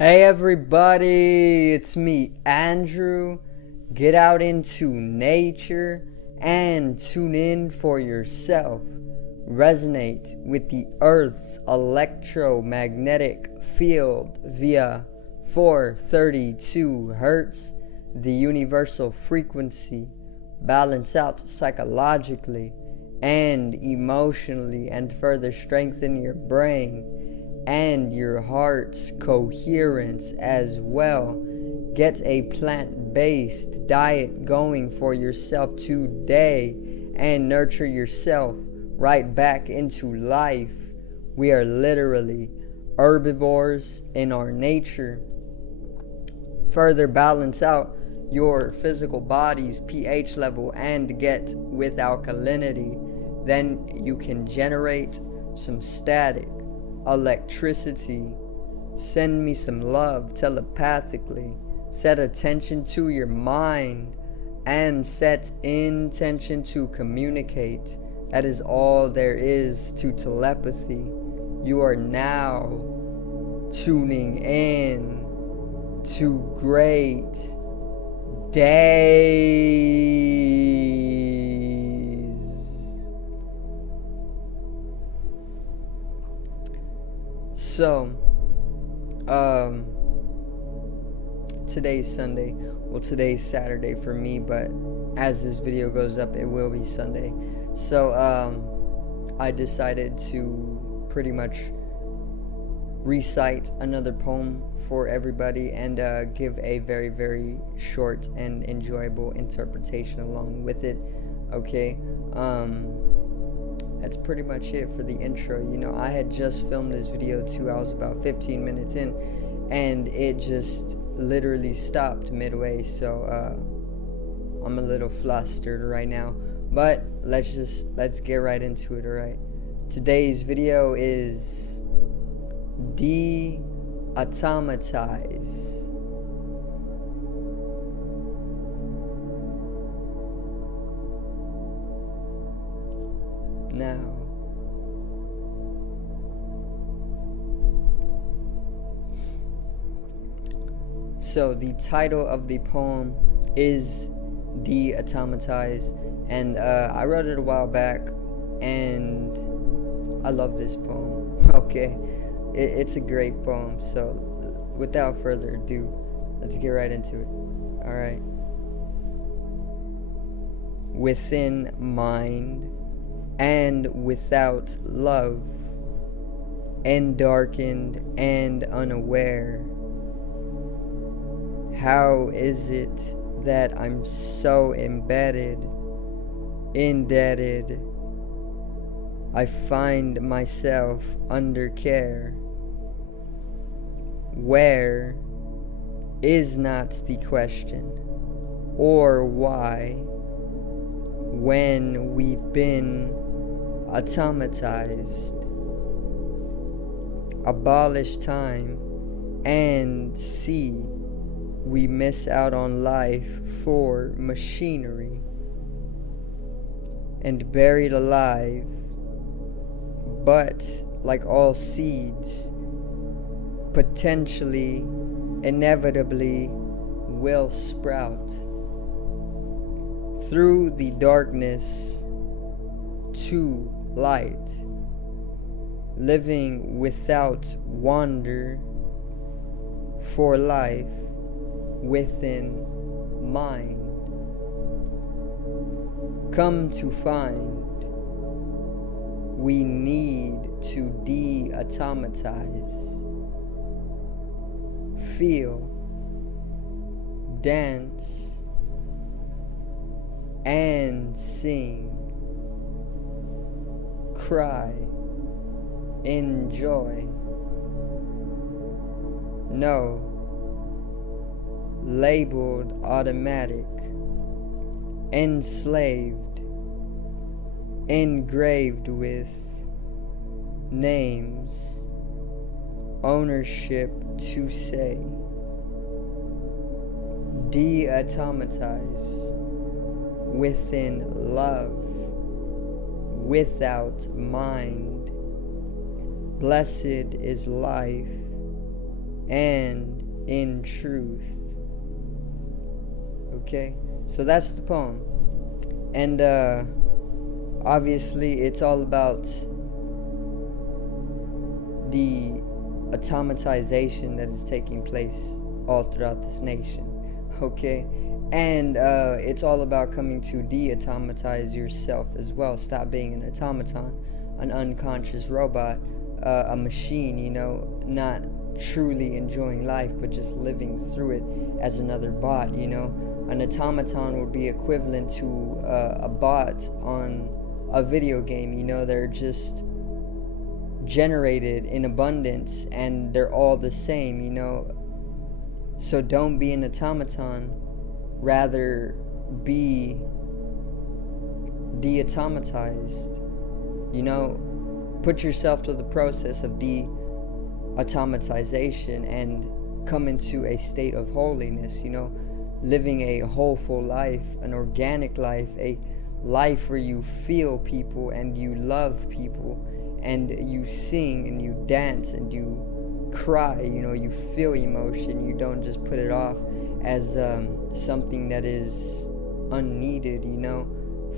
Hey everybody, it's me, Andrew. Get out into nature and tune in for yourself. Resonate with the Earth's electromagnetic field via 432 Hertz, the universal frequency. Balance out psychologically and emotionally, and further strengthen your brain and your heart's coherence as well. Get a plant-based diet going for yourself today and nurture yourself right back into life. We are literally herbivores in our nature. Further balance out your physical body's pH level and get with alkalinity. Then you can generate some static electricity. Send me some love telepathically. Set attention to your mind and set intention to communicate. That is all there is to telepathy. You are now tuning in to great days. So, today's Sunday. Well, today's Saturday for me, but as this video goes up, it will be Sunday. So, I decided to pretty much recite another poem for everybody and give a very, very short and enjoyable interpretation along with it. Okay. That's pretty much it for the intro. You know, I had just filmed this video too. I was about 15 minutes in and it just literally stopped midway, so I'm a little flustered right now, but let's get right into it. All right, today's video is De-Automatize. Now, so the title of the poem is De-Automatize, and I wrote it a while back, and I love this poem. Okay, it's a great poem. So, without further ado, let's get right into it. All right. Within mind and without love, and darkened and unaware, how is it that I'm so embedded, indebted? I find myself under care. Where is not the question, or why, when we've been automatized. Abolish time and see we miss out on life for machinery. And buried alive, but like all seeds, potentially, inevitably will sprout through the darkness to light, living without wonder for life within mind. Come to find we need to de-automatize. Feel, dance, and sing. Cry, enjoy. No, labeled automatic, enslaved, engraved with names, ownership to say. De-automatize within love, without mind. Blessed is life and in truth. Okay, so that's the poem. And obviously it's all about the automatization that is taking place all throughout this nation. Okay, and it's all about coming to de-automatize yourself as well. Stop being an automaton, an unconscious robot, a machine, not truly enjoying life but just living through it as another bot. An automaton would be equivalent to a bot on a video game. They're just generated in abundance and they're all the same. So don't be an automaton, rather be de-automatized. Put yourself to the process of de-automatization and come into a state of holiness, living a wholeful life, an organic life, a life where you feel people and you love people and you sing and you dance and you cry. You feel emotion. You don't just put it off as something that is unneeded,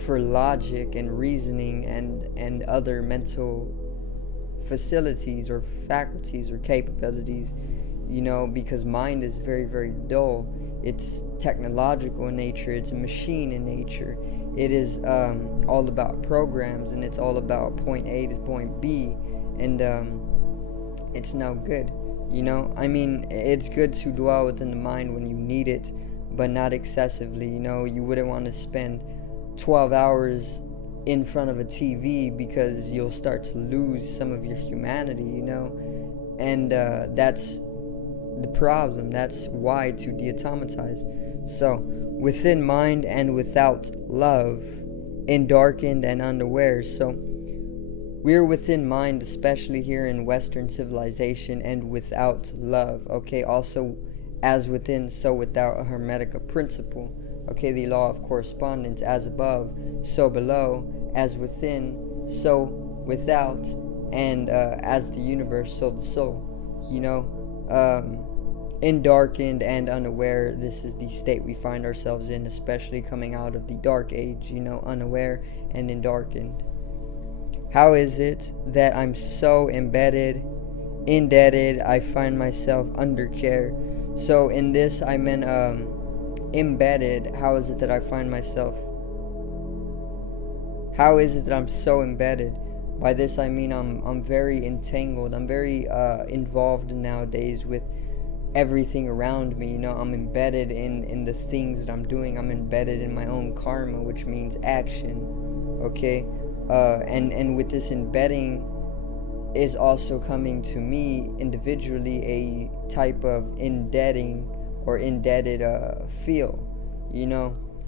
for logic and reasoning and other mental facilities or faculties or capabilities, because mind is very, very dull. It's technological in nature. It's a machine in nature. It is all about programs, and it's all about point A to point B, and it's no good. It's good to dwell within the mind when you need it, but not excessively. You wouldn't want to spend 12 hours in front of a TV because you'll start to lose some of your humanity, and that's the problem. That's why to de-automatize. So, within mind and without love, in darkened and unaware. So, we're within mind, especially here in Western civilization, and without love. Okay, also as within, so without, a Hermetica principle. Okay, the law of correspondence, as above, so below, as within, so without, and as the universe, so the soul. In darkened and unaware, this is the state we find ourselves in, especially coming out of the dark age, unaware and in darkened. How is it that I'm so indebted, I find myself under care? So in this I meant embedded. How is it that I find myself? How is it that I'm so embedded? By this I mean I'm very entangled. I'm very involved nowadays with everything around me. I'm embedded in the things that I'm doing. I'm embedded in my own karma, which means action. Okay, and with this embedding is also coming to me individually a type of indebting or indebted feel.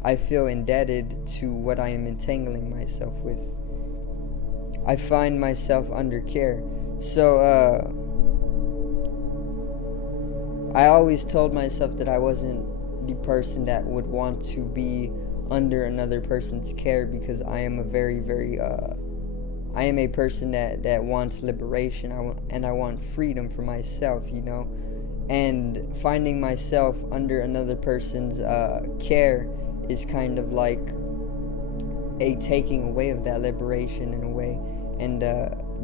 I feel indebted to what I am entangling myself with. I find myself under care. So I always told myself that I wasn't the person that would want to be under another person's care, because I am a very, very I am a person that wants liberation. I want freedom for myself, and finding myself under another person's care is kind of like a taking away of that liberation in a way, and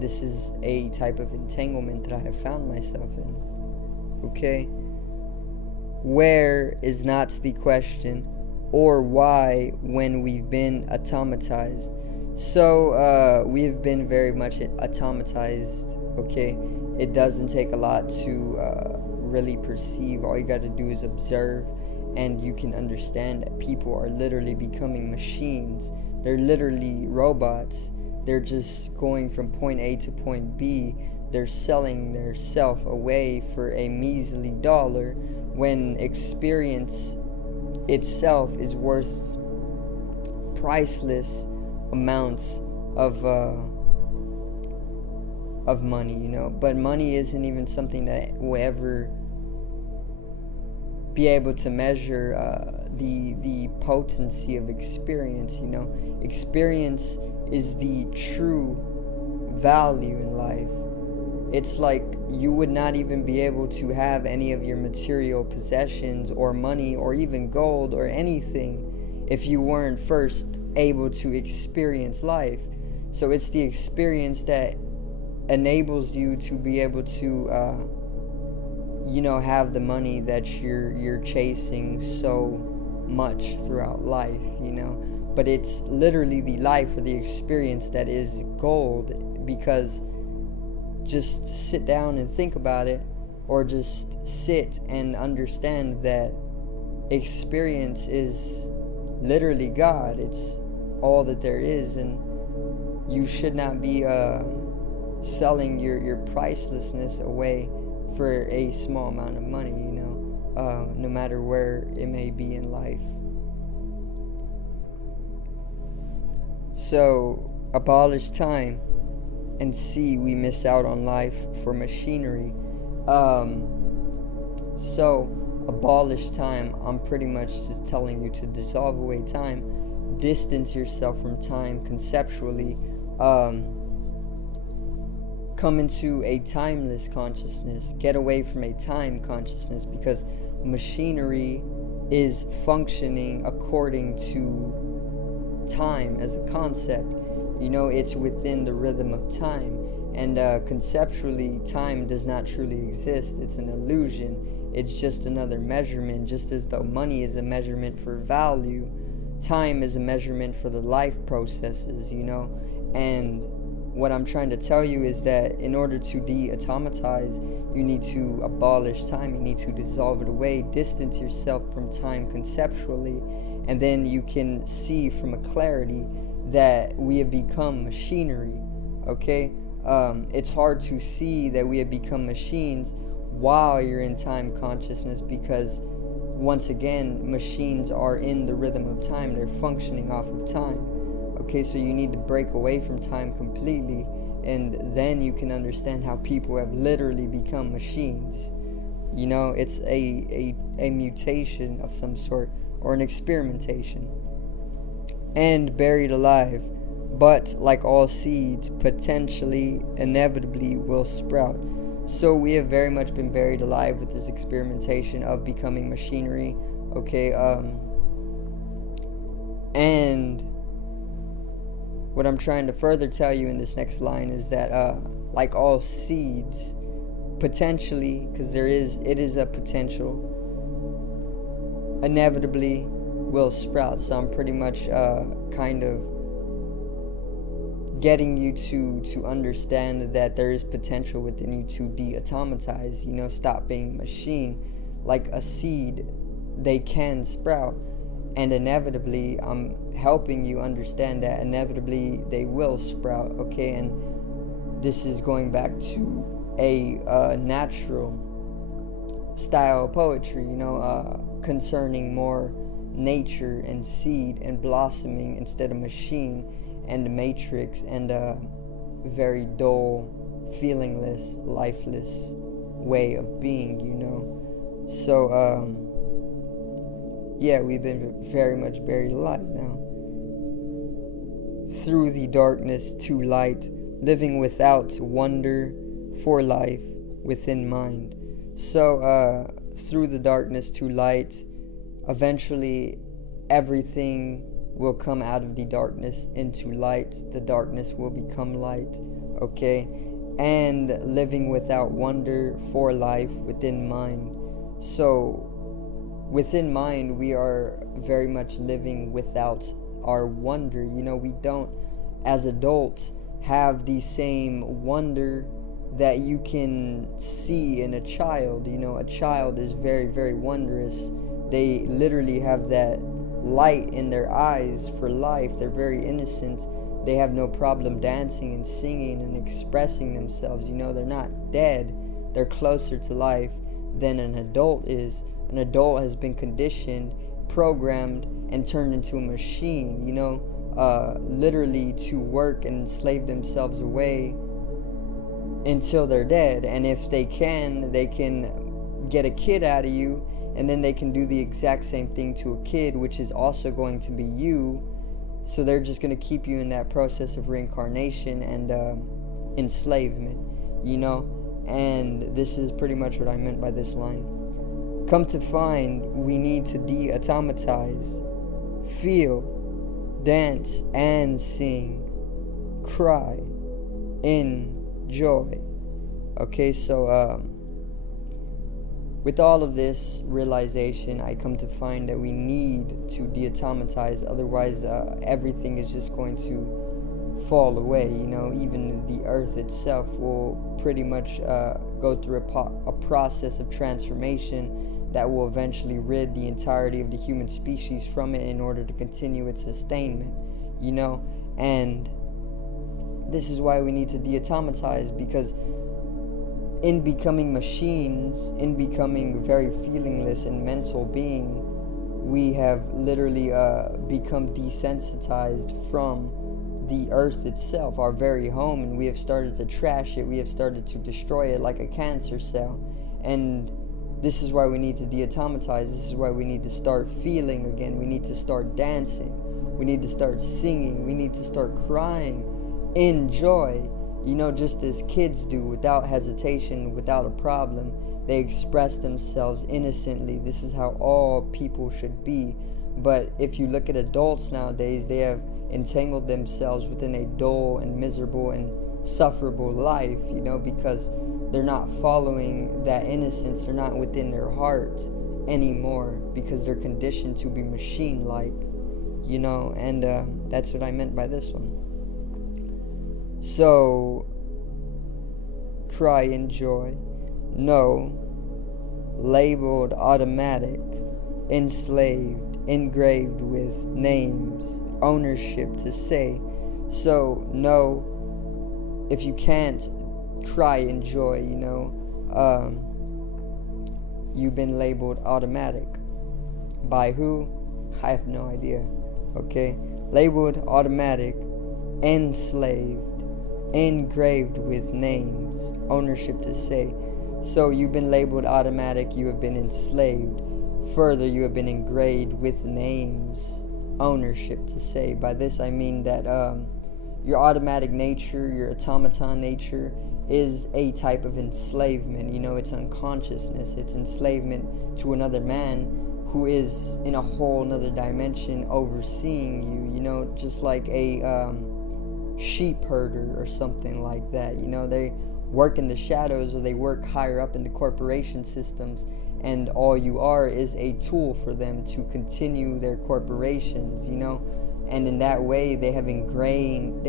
this is a type of entanglement that I have found myself in. Okay, where is not the question, or why, when we've been automatized. So we have been very much automatized. Okay, it doesn't take a lot to really perceive. All you got to do is observe, and you can understand that people are literally becoming machines. They're literally robots. They're just going from point A to point B. They're selling their self away for a measly dollar, when experience itself is worth priceless amounts of money, but money isn't even something that will ever be able to measure the potency of experience. Experience is the true value in life. It's like you would not even be able to have any of your material possessions or money or even gold or anything if you weren't first able to experience life. So it's the experience that enables you to be able to have the money that you're chasing so much throughout life, but it's literally the life or the experience that is gold. Because just sit down and think about it, or just sit and understand that experience is literally God. It's all that there is, and you should not be selling your pricelessness away for a small amount of money, no matter where it may be in life. So, abolish time and see we miss out on life for machinery. So, abolish time, I'm pretty much just telling you to dissolve away time, distance yourself from time conceptually, come into a timeless consciousness, get away from a time consciousness, because machinery is functioning according to time as a concept. It's within the rhythm of time, and conceptually time does not truly exist. It's an illusion. It's just another measurement. Just as though money is a measurement for value, time is a measurement for the life processes, and what I'm trying to tell you is that in order to de-automatize, you need to abolish time. You need to dissolve it away, distance yourself from time conceptually, and then you can see from a clarity that we have become machinery. Okay, it's hard to see that we have become machines while you're in time consciousness, because once again, machines are in the rhythm of time. They're functioning off of time. Okay, so you need to break away from time completely, and then you can understand how people have literally become machines. It's a mutation of some sort, or an experimentation. And buried alive, but like all seeds, potentially, inevitably will sprout. So we have very much been buried alive with this experimentation of becoming machinery. Okay, and what I'm trying to further tell you in this next line is that like all seeds, potentially, because it is a potential, inevitably will sprout. So I'm pretty much kind of getting you to understand that there is potential within you to de-automatize, stop being a machine. Like a seed, they can sprout, and inevitably I'm helping you understand that inevitably they will sprout. Okay, and this is going back to a natural style of poetry, concerning more nature and seed and blossoming instead of machine and the matrix and a very dull, feelingless, lifeless way of being. So yeah, we've been very much buried alive now. Through the darkness to light, living without wonder for life within mind. So through the darkness to light, eventually everything will come out of the darkness into light. The darkness will become light. Okay, and living without wonder for life within mind. So within mind, we are very much living without our wonder. We don't, as adults, have the same wonder that you can see in a child. A child is very, very wondrous. They literally have that light in their eyes for life. They're very innocent. They have no problem dancing and singing and expressing themselves. They're not dead. They're closer to life than an adult is. An adult has been conditioned, programmed, and turned into a machine, literally to work and enslave themselves away until they're dead. And if they can get a kid out of you, and then they can do the exact same thing to a kid, which is also going to be you. So they're just going to keep you in that process of reincarnation and enslavement, And this is pretty much what I meant by this line. Come to find, we need to de-automatize, feel, dance, and sing, cry, enjoy. Okay, so with all of this realization, I come to find that we need to de-automatize, otherwise everything is just going to fall away. Even the earth itself will pretty much go through a process of transformation that will eventually rid the entirety of the human species from it in order to continue its sustainment, and this is why we need to de-automatize, because in becoming machines, in becoming very feelingless and mental being, we have literally become desensitized from the earth itself, our very home, and we have started to trash it. We have started to destroy it like a cancer cell. And this is why we need to de-automatize. This is why we need to start feeling again. We need to start dancing. We need to start singing. We need to start crying in joy. Just as kids do, without hesitation, without a problem. They express themselves innocently. This is how all people should be. But if you look at adults nowadays, they have entangled themselves within a dull and miserable and sufferable life, because they're not following that innocence. They're not within their heart anymore, because they're conditioned to be machine-like, and that's what I meant by this one. So, cry in joy. No, labeled automatic, enslaved, engraved with names, ownership to say. So, no, if you can't cry in joy, you've been labeled automatic. By who? I have no idea. Okay? Labeled automatic, enslaved, engraved with names, ownership to say. So you've been labeled automatic, you have been enslaved. Further, you have been engraved with names, ownership to say. By this I mean that your automatic nature, your automaton nature, is a type of enslavement. It's unconsciousness. It's enslavement to another man who is in a whole nother dimension overseeing you, just like a sheep herder or something like that. They work in the shadows, or they work higher up in the corporation systems, and all you are is a tool for them to continue their corporations, and in that way they have engraved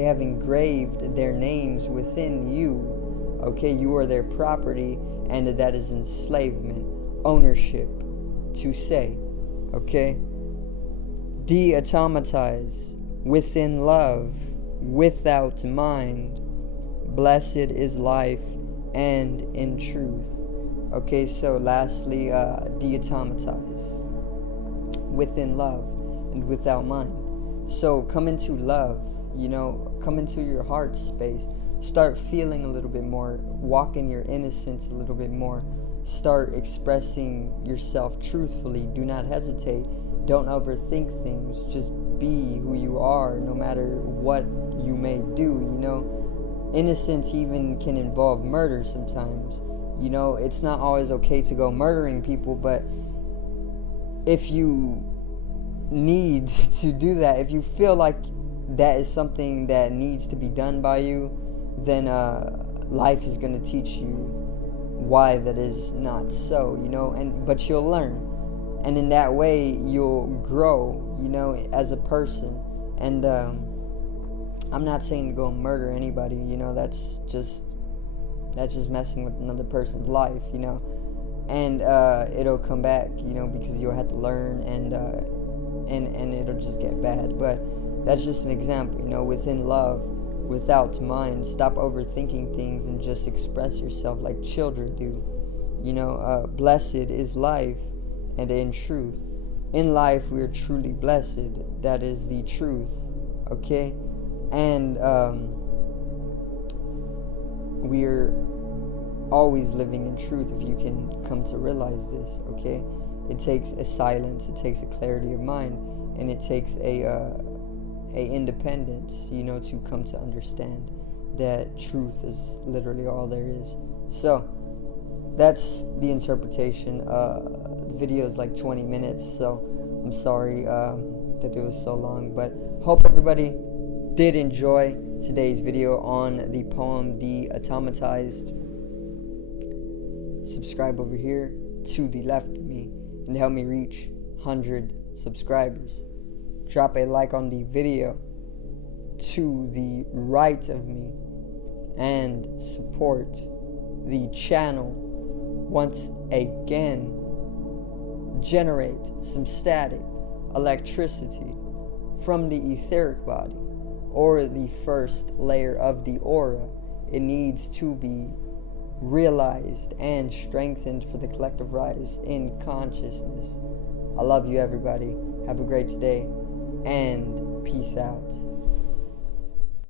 their names within you. Okay, you are their property, and that is enslavement, ownership to say. Okay, de-automatize, within love, without mind, blessed is life, and in truth. Okay, so lastly, de-automatize, within love and without mind. So come into love, come into your heart space. Start feeling a little bit more, walk in your innocence a little bit more. Start expressing yourself truthfully. Do not hesitate. Don't overthink things. Just be who you are, no matter what you may do. Innocence even can involve murder sometimes. It's not always okay to go murdering people, but if you need to do that, if you feel like that is something that needs to be done by you, then life is going to teach you why that is not so, but you'll learn. And in that way, you'll grow, as a person. And I'm not saying to go murder anybody, that's just messing with another person's life, and it'll come back, because you'll have to learn, and it'll just get bad. But that's just an example, within love, without mind. Stop overthinking things and just express yourself like children do. Blessed is life, and in truth. In life, we are truly blessed. That is the truth. Okay? And we're always living in truth, if you can come to realize this. Okay? It takes a silence, it takes a clarity of mind, and it takes a independence, to come to understand that truth is literally all there is. So that's the interpretation. The video is like 20 minutes, so I'm sorry that it was so long, but hope everybody did enjoy today's video on the poem De-Automatized. Subscribe over here to the left of me and help me reach 100 subscribers. Drop a like on the video to the right of me and support the channel once again. Generate some static electricity from the etheric body, or the first layer of the aura. It needs to be realized and strengthened for the collective rise in consciousness. I love you, everybody. Have a great day, and peace out.